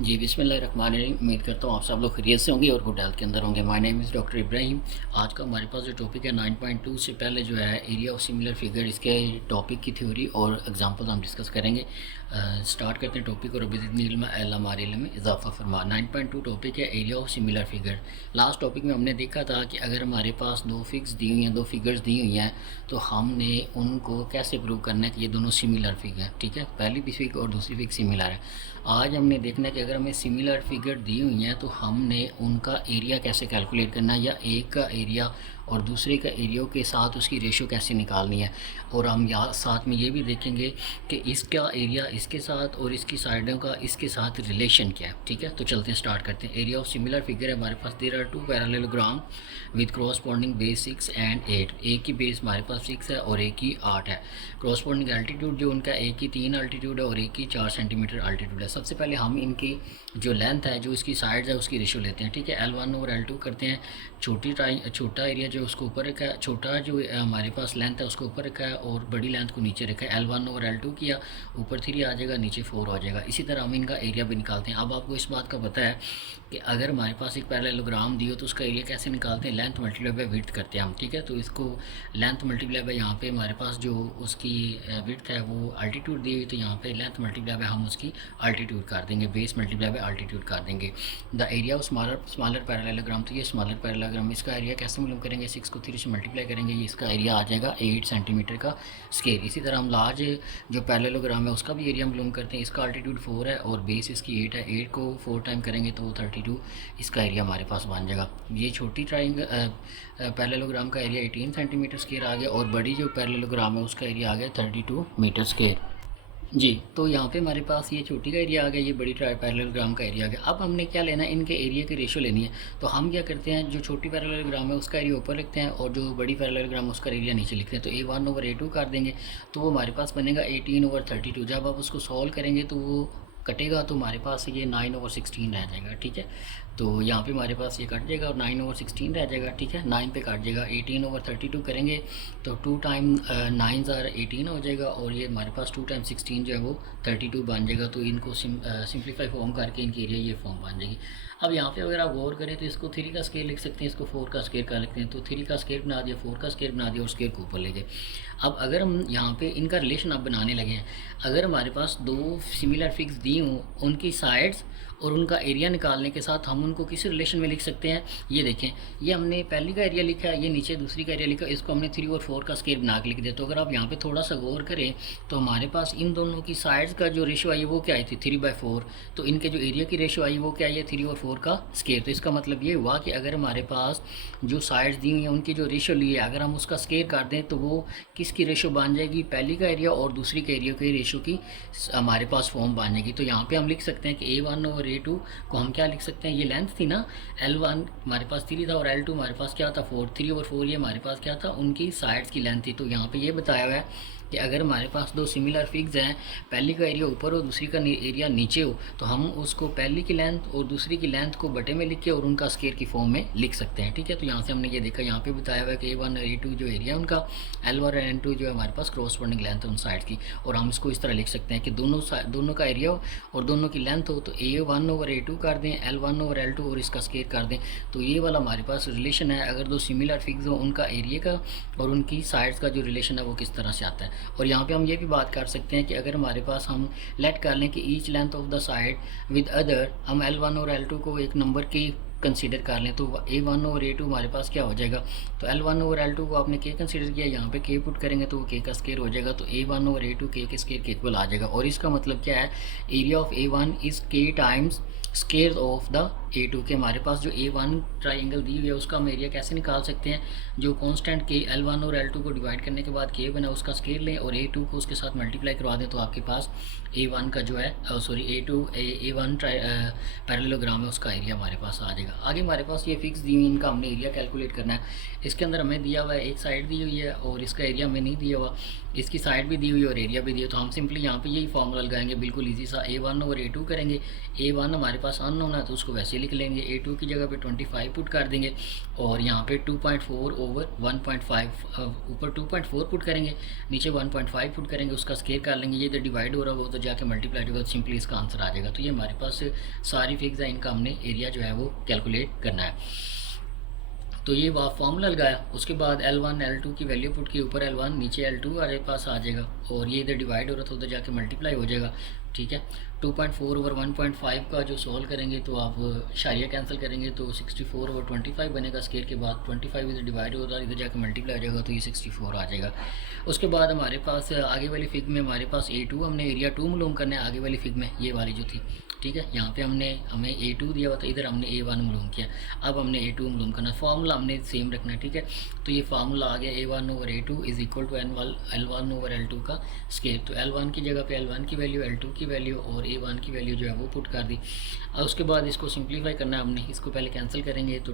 जी बिस्मिल्लाहिर्रहमानिर्रहीम। उम्मीद करता हूँ आप सब लोग खैरियत से होंगे और गुड हेल्थ के अंदर होंगे। My name is doctor Ibrahim. आज का हमारे पास जो टॉपिक है 9.2 से पहले जो है एरिया ऑफ सिमिलर फिगर, इसके टॉपिक की थ्योरी और एग्जांपल्स हम डिस्कस करेंगे। स्टार्ट करते हैं टॉपिक और हमारे इल्म में इजाफा फरमा। 9.2 टॉपिक है area of similar figure. Last topic में हमने देखा था कि अगर हमारे पास दो फिक्स दी हुई हैं, दो फिगर्स दी हुई हैं, तो हमने उनको कैसे प्रूव करना है कि ये दोनों सिमिलर फिगर हैं। ठीक है, पहली भी फिग और दूसरी फिग सिमिलर है। आज हमने देखना है कि अगर हमें सिमिलर फिगर दी हुई हैं तो हमने उनका एरिया कैसे कैलकुलेट करना है, या एक का एरिया और दूसरे का एरिया के साथ उसकी रेशो कैसे निकालनी है। और हम यहाँ साथ में ये भी देखेंगे कि इसका एरिया इसके साथ और इसकी साइडों का इसके साथ रिलेशन क्या है। ठीक है, तो चलते हैं, स्टार्ट करते हैं। एरिया ऑफ सिमिलर फिगर है हमारे पास। There are two parallelogram with corresponding base 6 and 8। एक की बेस हमारे पास 6 है और एक की 8 है। क्रॉसपोंडिंग अल्टीट्यूड जो उनका एक की 3 अल्टीट्यूड है और एक की 4 सेंटीमीटर अल्टीट्यूड है। सबसे पहले हम इनकी जो लेंथ है, जो इसकी साइड्स है, उसकी रेशो लेते हैं। ठीक है, L1 और L2 करते हैं। छोटा एरिया जो उसको ऊपर रखा है, छोटा जो हमारे पास लेंथ है उसको ऊपर रखा है और बड़ी लेंथ को नीचे रखा है। L1 और L2 किया, ऊपर 3 आ जाएगा, नीचे 4 आ जाएगा। इसी तरह हम इनका एरिया भी निकालते हैं। अब आपको इस बात का पता है कि अगर हमारे पास एक पैरेललोग्राम दी हो तो उसका एरिया कैसे निकालते हैं, लेंथ मल्टीप्लाई बाय विड्थ करते हैं हम। ठीक है, तो इसको लेंथ मल्टीप्लाई बाय, यहाँ पे हमारे पास जो उसकी विड्थ है वो अल्टीट्यूड दी हुई, तो यहाँ पे लेंथ मल्टीप्लाई बाय हम उसकी अल्टीट्यूड कर देंगे, बेस मल्टीप्लाई बाय अल्टीट्यूड कर देंगे। The area of smaller parallelogram, तो ये स्मॉलर पैरेललोग्राम, इसका एरिया कैसे मालूम करेंगे, 6 को 3 से मल्टीप्लाई करेंगे, ये इसका एरिया आ जाएगा 8 सेंटीमीटर का स्केयर। इसी तरह हम लार्ज जो पैरेललोग्राम है उसका भी एरिया मालूम करते हैं। इसका अल्टीट्यूड 4 है और बेस इसकी 8 है। 8 को 4 टाइम करेंगे तो 32 इसका एरिया हमारे पास बन जाएगा। ये छोटी पैरेललोग्राम का एरिया 18 सेंटीमीटर स्केयर आ गया और बड़ी जो पैरेललोग्राम है उसका एरिया आ गया 32 मीटर स्केयर। जी, तो यहाँ पे हमारे पास ये छोटी का एरिया आ गया, ये बड़ी पैरेललोग्राम का एरिया आ गया। अब हमने क्या लेना है, इनके एरिया की रेशो लेनी है। तो हम क्या करते हैं, जो छोटी पैरेललोग्राम है उसका एरिया ऊपर लिखते हैं और जो बड़ी पैरेललोग्राम है उसका एरिया नीचे लिखते हैं। तो A1/A2 कर देंगे तो वो हमारे पास बनेगा 18/32। जब आप उसको सॉल्व करेंगे तो वो कटेगा तो हमारे पास ये 9/16 रह जाएगा। ठीक है, तो यहाँ पे हमारे पास ये कट जाएगा और 9/16 रह जाएगा। ठीक है, 9 पे कट जाएगा। 18/32 करेंगे तो 2 टाइम 9 ज़ार 18 हो जाएगा और ये हमारे पास 2 टाइम 16 जो है वो 32 बन जाएगा। तो इनको सिंप्लीफाई फॉर्म करके इनकी एरिया ये फॉर्म बन जाएगी। अब यहाँ पे अगर आप गौर करें तो इसको 3 का स्केयर लिख सकते हैं, इसको 4 का स्केयर कर सकते हैं। तो 3 का स्केयर बना दिया, 4 का स्केयर बना दिया और स्केयर को ऊपर ले गए। अब अगर हम यहाँ पे इनका रिलेशन अब बनाने लगे हैं, अगर हमारे पास दो सिमिलर फिक्स दी हों, उनकी साइड्स और उनका एरिया निकालने के साथ हम उनको किस रिलेशन में लिख सकते हैं। ये देखें, ये हमने पहली का एरिया लिखा है, ये नीचे दूसरी का एरिया लिखा, इसको हमने 3 और 4 का स्केयर बना के लिख दिया। तो अगर आप यहाँ पे थोड़ा सा गौर करें तो हमारे पास इन दोनों की साइड्स का जो रेशो आई वो क्या आई थी, 3/4। तो इनके जो एरिया की रेशो आई वो क्या आई है, 3 और 4 का स्केयर। तो इसका मतलब ये हुआ कि अगर हमारे पास जो साइड्स दी हुई हैं उनकी जो रेशो ली है, अगर हम उसका स्केयर कर दें तो वो किसकी रेशो बन जाएगी, पहली का एरिया और दूसरी के एरिया के रेशो की हमारे पास फॉर्म बन जाएगी। तो यहाँ पे हम लिख सकते हैं कि A1/A2 को हम क्या लिख सकते हैं, ये लेंथ थी ना, L1 हमारे पास 3 था और L2 हमारे पास क्या था, 4। 3/4 ये हमारे पास क्या था, उनकी साइड्स की लेंथ थी। तो यहाँ पे ये बताया हुआ है कि अगर हमारे पास दो सिमिलर फिग्स हैं, पहली का एरिया ऊपर हो दूसरी का एरिया नीचे हो, तो हम उसको पहली की लेंथ और दूसरी की लेंथ को बटे में लिख के और उनका स्केयर की फॉर्म में लिख सकते हैं। ठीक है, तो यहाँ से हमने ये देखा, यहाँ पे बताया हुआ है कि A1 और A2 जो एरिया उनका, L1 और N2 जो है हमारे पास क्रॉसपोंडिंग लेंथ है उन साइड की। और हम इसको इस तरह लिख सकते हैं कि दोनों का एरिया हो और दोनों की लेंथ हो तो A1/A2 कर दें, L1/L2 और इसका स्केयर कर दें। तो ये वाला हमारे पास रिलेशन है। अगर दो सिमिलर फिग्स हो, उनका एरिया का और उनकी साइड्स का जो रिलेशन है वो किस तरह से आता है। और यहाँ पे हम ये भी बात कर सकते हैं कि अगर हमारे पास हम लेट कर लें कि each length of the side with other, हम L1 और L2 को एक नंबर की कंसीडर कर लें तो A1 और A2 हमारे पास क्या हो जाएगा। तो L1 और L2 को आपने K कंसीडर किया, यहाँ पे K पुट करेंगे तो वो K का स्केयर हो जाएगा। तो A1 और A2 K के स्केयर के इक्वल आ जाएगा। और इसका मतलब क्या है, area of A1 is K times square of the A2 के। हमारे पास जो A1 ट्राइंगल दी हुई है उसका हम एरिया कैसे निकाल सकते हैं, जो कांस्टेंट K L1 और L2 को डिवाइड करने के बाद K बना उसका स्केयर लें और A2 को उसके साथ मल्टीप्लाई करवा दें तो आपके पास A1 का जो है A1 पैरेललोग्राम है उसका एरिया हमारे पास आ जाएगा। आगे हमारे पास ये फिक्स दी हुई, इनका हमने एरिया कैलकुलेट करना है। इसके अंदर हमें दिया हुआ है, एक साइड दी हुई है और इसका एरिया हमें नहीं दिया हुआ, इसकी साइड भी दी हुई और एरिया भी दिया। तो हम सिंपली यहाँ पे यही फॉर्मूला लगाएंगे, बिल्कुल इजी सा। A1 और A2 करेंगे। A1 हमारे पास अननोन है तो उसको वैसे लिख लेंगे, A2 की जगह पे 25 पुट कर देंगे और यहाँ पे 2.4 ओवर 1.5, ऊपर 2.4 पुट करेंगे, नीचे 1.5 पुट करेंगे, उसका स्केयर कर लेंगे। ये इधर डिवाइड हो रहा होगा तो जाके मल्टीप्लाई होगा, तो सिंपली इसका आंसर आ जाएगा। तो ये हमारे पास सारी फिक्स है, इनका हमने एरिया जो है वो कैलकुलेट करना है। तो ये फार्मूला लगाया, उसके बाद L1 L2 की वैल्यू पुट की, ऊपर L1 नीचे L2 हमारे पास आ जाएगा और ये इधर डिवाइड हो रहा था उधर जाके मल्टीप्लाई हो जाएगा। ठीक है, 2.4 ओवर 1.5 का जो सॉल्व करेंगे तो आप शारिया कैंसिल करेंगे तो 64 ओवर 25 बनेगा, स्केयर के बाद 25 इधर डिवाइड होगा, इधर जाके मल्टीप्लाई हो जाएगा तो ये 64 आ जाएगा। उसके बाद हमारे पास आगे वाली फिग में हमारे पास A2 हमने एरिया 2 मालूम करना है, आगे वाली फिग में ये वाली जो थी। ठीक है, यहाँ पे हमें A2 दिया हुआ था, इधर हमने A1 मालूम किया, अब हमने A2 मालूम करना है। फार्मूला हमने सेम रखना है। ठीक है, तो ये फार्मूला आ गया A1 over A2 is equal to L1 over L2 का स्केयर। तो L1 की जगह पे L1 की वैल्यू, L2 की वैल्यू और A1 की वैल्यू जो है वो पुट कर दी। और उसके बाद इसको सिंप्लीफाई करना है हमने, इसको पहले कैंसिल करेंगे तो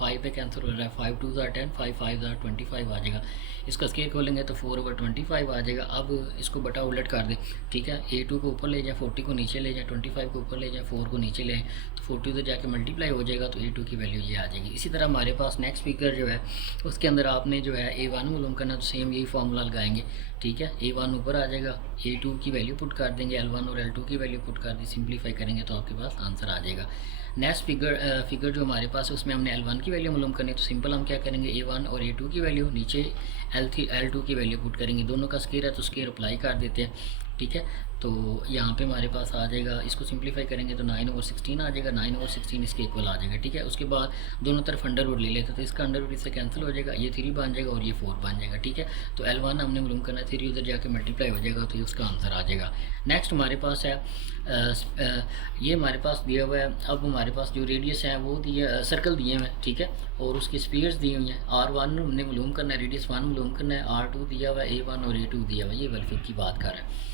5 पे कैंसिल हो रहा है, 5 2 10, 5 5 25 आ जाएगा। इसका स्केयर खोलेंगे तो 4 ओवर 25 आ जाएगा। अब इसको बटा उलट कर दें। ठीक है, A2 को ऊपर ले जाए, 40 को नीचे ले जाए, 25 को ऊपर ले जाए, 4 को नीचे ले आए तो 40 तो जाके मल्टीप्लाई हो जाएगा तो A2 की वैल्यू ये आ जाएगी। इसी तरह हमारे पास नेक्स्ट फिगर जो है उसके अंदर आपने जो है A1 मालूम करना, तो सेम यही फार्मूला लगाएंगे। ठीक है, A1 ऊपर आ जाएगा, A2 की वैल्यू पुट कर देंगे, L1 और L2 की वैल्यू पुट कर दी, सिंप्लीफाई करेंगे तो आपके पास आंसर आ जाएगा। नेक्स्ट फिगर जो हमारे पास है उसमें हमने L1 की वैल्यू मालूम करनी है, तो सिंपल हम क्या करेंगे, A1 और A2 की वैल्यू, नीचे L2 की वैल्यू पुट करेंगे। दोनों का स्केयर है तो स्केयर अप्लाई कर देते हैं। ठीक है, तो यहाँ पे हमारे पास आ जाएगा, इसको सिंप्लीफाई करेंगे तो 9 ओवर 16 आ जाएगा, 9 ओवर 16 इसके इक्वल आ जाएगा। ठीक है, उसके बाद दोनों तरफ अंडर रूट ले लेते तो इसका अंडर रूट इससे कैंसिल हो जाएगा, ये 3 बन जाएगा और ये 4 बन जाएगा। ठीक है, तो L1 हमने मालूम करना है, 3 उधर जाके मल्टीप्लाई हो जाएगा तो ये उसका आंसर आ जाएगा। नेक्स्ट हमारे पास है ये हमारे पास दिया हुआ है। अब हमारे पास जो रेडियस है वो दिया, सर्कल दिए हुए हैं। ठीक है, और उसकी स्पीड्स दी हुई हैं। R1 हमने मालूम करना है, रेडियस 1 मालूम करना है, R2 दिया हुआ है, A1 और A2 दिया हुआ है। ये वेलफेयर की बात कर रहा है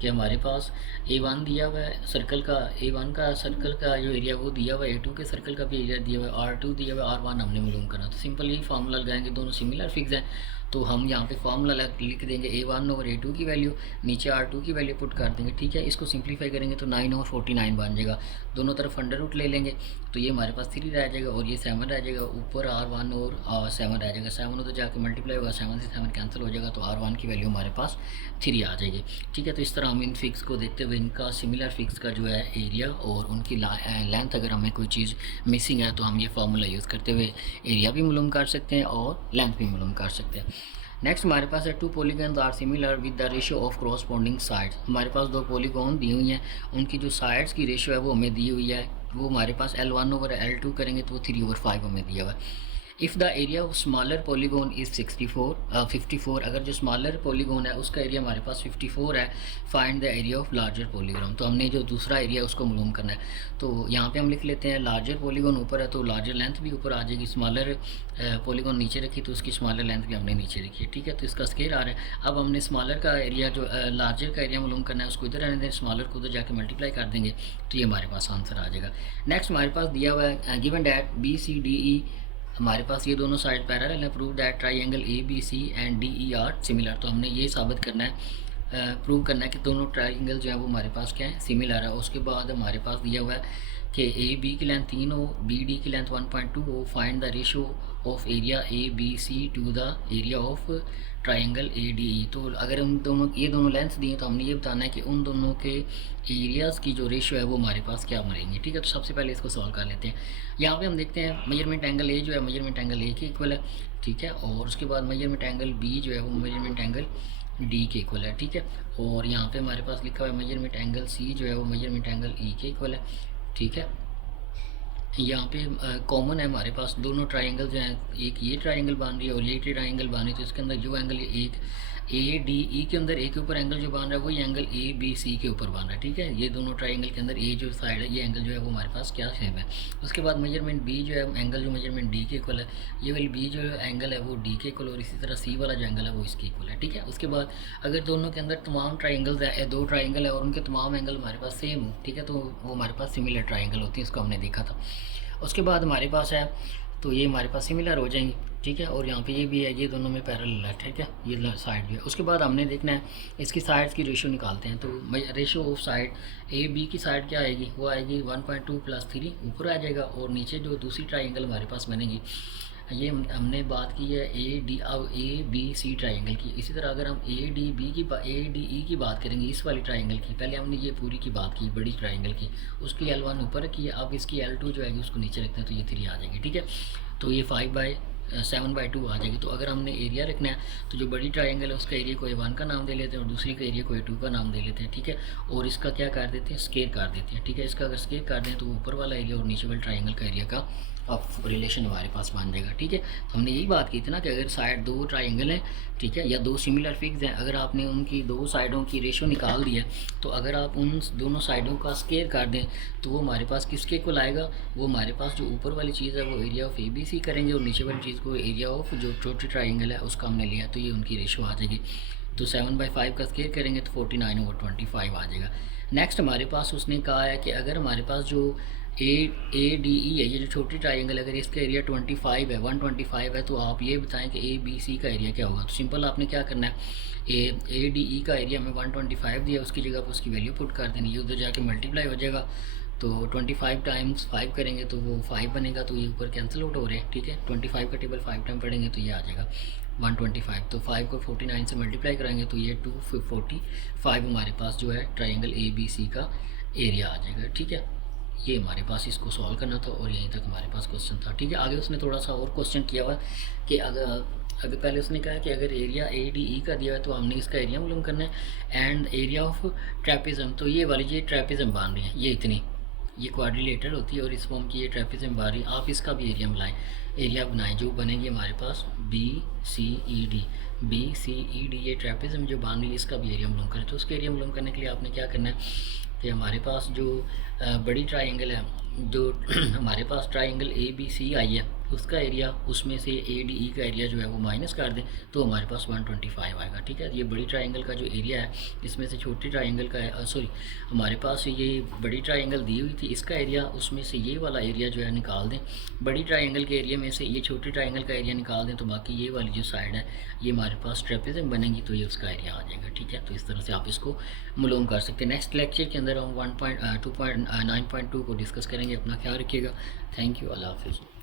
कि हमारे पास A1 दिया हुआ है सर्कल का, A1 का सर्कल का जो एरिया वो दिया हुआ है, A2 के सर्कल का भी एरिया दिया हुआ है, R2 दिया हुआ है, R1 हमने मालूम करना। तो सिंपल यही फार्मूला लगाएंगे, दोनों सिमिलर फिक्स हैं तो हम यहाँ पे फार्मूला लिख देंगे, A1 ओवर A2 की वैल्यू, नीचे R2 की वैल्यू पुट कर देंगे। ठीक है, इसको सिंप्लीफाई करेंगे तो 9 ओवर 49 बन जाएगा। दोनों तरफ अंडर रूट ले लेंगे तो ये हमारे पास 3 रह जाएगा और ये 7 रह जाएगा, ऊपर R1 और 7 रह जाएगा। 7 उधर जाके मल्टीप्लाई होगा, 7 से 7 कैंसिल हो जाएगा तो R1 की वैल्यू हमारे पास 3 आ जाएगी। ठीक है, तो इस तरह हम इन फिक्स को देखते हुए इनका सिमिलर फिक्स का जो है एरिया और उनकी लेंथ, अगर हमें कोई चीज़ मिसिंग है तो हम ये फार्मूला यूज़ करते हुए एरिया भी मालूम कर सकते हैं और लेंथ भी मालूम कर सकते हैं। नेक्स्ट हमारे पास है 2 polygons are similar with the ratio of corresponding sides. हमारे पास 2 पॉलीगॉन दी हुई हैं, उनकी जो साइड्स की रेशियो है वो हमें दी हुई है। वो हमारे पास L1 ओवर L2 करेंगे तो वो 3 ओवर 5 हमें दिया हुआ है। If the area of smaller polygon is 54, अगर जो स्मॉलर पॉलीगॉन है उसका एरिया हमारे पास 54 है, find the area of larger polygon. तो हमने जो दूसरा एरिया उसको मालूम करना है। तो यहाँ पे हम लिख लेते हैं लार्जर पॉलीगॉन ऊपर है तो लार्जर लेंथ भी ऊपर आ जाएगी, स्मॉलर पॉलीगॉन नीचे रखी तो उसकी स्मॉलर लेंथ भी हमने नीचे रखी है। ठीक है, तो इसका स्केयर आ रहा है। अब हमने स्मॉलर का एरिया जो लार्जर का एरिया मालूम करना है उसको इधर रहने दें, स्मॉलर को उधर जाके मल्टीप्लाई कर देंगे तो ये हमारे पास आंसर आ जाएगा। नेक्स्ट हमारे पास दिया हुआ है गिवन डैट BCDE, हमारे पास ये दोनों साइड पैरेलल है। Prove that triangle ABC and DE are similar. तो हमने ये साबित करना है, प्रूव करना है कि दोनों ट्राइंगल जो है वो हमारे पास क्या है, सिमिलर है। उसके बाद हमारे पास दिया हुआ है कि AB की लेंथ 3 हो, BD की लेंथ 1.2 हो, find the ratio of area ABC to the area of triangle ADE। तो अगर हम दोनों ये दोनों लेंथ दिए तो हमने ये बताना है कि उन दोनों के एरियाज़ की जो रेशियो है वो हमारे पास क्या बनेंगे। ठीक है, तो सबसे पहले इसको सॉल्व कर लेते हैं। यहाँ पे हम देखते हैं मेजरमेंट एंगल A जो है मेजरमेंट एंगल A के इक्वल है। ठीक है, और उसके बाद मेजरमेंट एंगल B जो है वो मेजरमेंट एंगल D के इक्वल है। ठीक है, और यहाँ पे हमारे पास लिखा हुआ है मेजरमेंट एंगल C जो है वो मेजरमेंट एंगल E के इक्वल है। ठीक है, यहाँ पे कॉमन है हमारे पास दोनों ट्राइंगल जो हैं, एक ये ट्राइंगल बन रही है और ये ट्राइंगल बन रही है। तो इसके अंदर जो एंगल एक ADE के अंदर A के ऊपर एंगल जो बन रहा है वही एंगल ABC के ऊपर बन रहा है। ठीक है, ये दोनों ट्राइंगल के अंदर A जो साइड है ये एंगल जो है वो हमारे पास क्या सेम है। उसके बाद मेजरमेंट B जो है एंगल जो मेजरमेंट D के इक्वल है, ये वाली B जो एंगल है वो D के इक्वल और इसी तरह C वाला जो एंगल है वो इसके इक्वल है। ठीक है, उसके बाद अगर दोनों के अंदर तमाम ट्राइंगल्स है, 2 ट्राइंगल है और उनके तमाम एंगल हमारे पास सेम हो, ठीक है, तो वो हमारे पास सिमिलर ट्राइंगल होती है, इसको हमने देखा था। उसके बाद हमारे पास है तो ये हमारे पास सिमिलर हो जाएंगी, ठीक है। और यहाँ पे ये भी है, ये दोनों में पैरेलल है, ठीक है, ये साइड भी है। उसके बाद हमने देखना है इसकी साइड्स की रेशो निकालते हैं। तो ratio of side A B की साइड क्या आएगी, वो आएगी 1.2 + 3 ऊपर आ जाएगा, और नीचे जो दूसरी ट्राइंगल हमारे पास बनेगी, ये हमने बात की है ए बी सी ट्राइंगल की। इसी तरह अगर हम ए डी ई की बात करेंगे, इस वाली ट्राइंगल की, पहले हमने ये पूरी की बात की बड़ी ट्राइंगल की, उसकी L1 ऊपर रखी है, अब इसकी L2 जो आएगी उसको नीचे रखते हैं, तो ये 3 आ जाएगी, ठीक है। तो ये 7/2 आ जाएगी। तो अगर हमने एरिया रखना है तो जो बड़ी ट्राइंगल है उसका एरिया को A1 का नाम दे लेते हैं और दूसरी का एरिया को A2 का नाम दे लेते हैं, ठीक है। और इसका क्या कर देते हैं, स्केयर कर देते हैं, ठीक है। इसका अगर स्केयर कर दें तो ऊपर वाला एरिया और नीचे वाले ट्राइंगल का एरिया का अब रिलेशन हमारे पास बन जाएगा, ठीक है। तो हमने यही बात की थी ना कि अगर साइड दो ट्राइंगल हैं, ठीक है, या दो सिमिलर फिग्स हैं, अगर आपने उनकी दो साइडों की रेशो निकाल दी है, तो अगर आप उन दोनों साइडों का स्केयर कर दें तो वो हमारे पास किसके को लाएगा, वो हमारे पास जो ऊपर वाली चीज़ है वो एरिया ऑफ ABC करेंगे, और नीचे वाली चीज़ को एरिया ऑफ जो छोटी ट्राइंगल है उसका हमने लिया, तो ये उनकी रेशो आ जाएगी। तो 7/5 का स्केयर करेंगे तो 49/25 आ जाएगा। नेक्स्ट हमारे पास उसने कहा है कि अगर हमारे पास जो ADE है, ये जो छोटी ट्राइंगल, अगर इसका एरिया 25 है, 125 है, तो आप ये बताएं कि ABC का एरिया क्या होगा। तो सिंपल आपने क्या करना है, ADE का एरिया में 125 दिया, उसकी जगह पर उसकी वैल्यू पुट कर देनी है, उधर जाके मल्टीप्लाई हो जाएगा। तो 25 × 5 करेंगे तो वो 5 बनेगा, तो ये ऊपर कैंसिल आउट हो रहे हैं, ठीक है। 25 का टेबल 5 टाइम पढ़ेंगे तो ये आ जाएगा 125। तो 5 को 49 से मल्टीप्लाई कराएंगे तो ये 245 हमारे पास जो है ट्राइंगल ABC का एरिया आ जाएगा, ठीक है। ये हमारे पास इसको सॉल्व करना था और यहीं तक हमारे पास क्वेश्चन था, ठीक है। आगे उसने थोड़ा सा और क्वेश्चन किया हुआ कि अगर पहले उसने कहा कि अगर एरिया ADE का दिया है तो हमने इसका एरिया मालूम करना है, एंड एरिया ऑफ ट्रेपिज्म, तो ये वाली ये ट्रेपिज्म बन रही है, ये इतनी, ये क्वाड्रिलेटरल होती है और इस फॉर्म की ये ट्रेपिज्म बन रही है, आप इसका भी एरिया मिलाएं, एरिया बनाएं, जो बनेगी हमारे पास BCED, ये ट्रेपिज्म जो बन रही है इसका भी एरिया मालूम करें। तो उसके एरिया मालूम करने के लिए आपने क्या करना है कि हमारे पास जो बड़ी ट्राइंगल है, जो हमारे पास ट्राइंगल ABC आई है, उसका एरिया, उसमें से ADE का एरिया जो है वो माइनस कर दें तो हमारे पास 125 आएगा, ठीक है। ये बड़ी ट्राइंगल का जो एरिया है इसमें से छोटी ट्राइंगल का है, सॉरी, हमारे पास ये बड़ी ट्राइंगल दी हुई थी, इसका एरिया, उसमें से ये वाला एरिया जो है निकाल दें, बड़ी ट्राइंगल के एरिया में से ये छोटी ट्राइंगल का एरिया निकाल दें, तो बाकी ये वाली जो साइड है ये हमारे पास ट्रेपेजियम बनेगी, तो ये उसका एरिया आ जाएगा, ठीक है। तो इस तरह से आप इसको मालूम कर सकते हैं। नेक्स्ट लेक्चर के अंदर हम 9.2 को डिस्कस करेंगे। अपना ख्याल रखिएगा। थैंक यू, अल्लाह हाफिज़।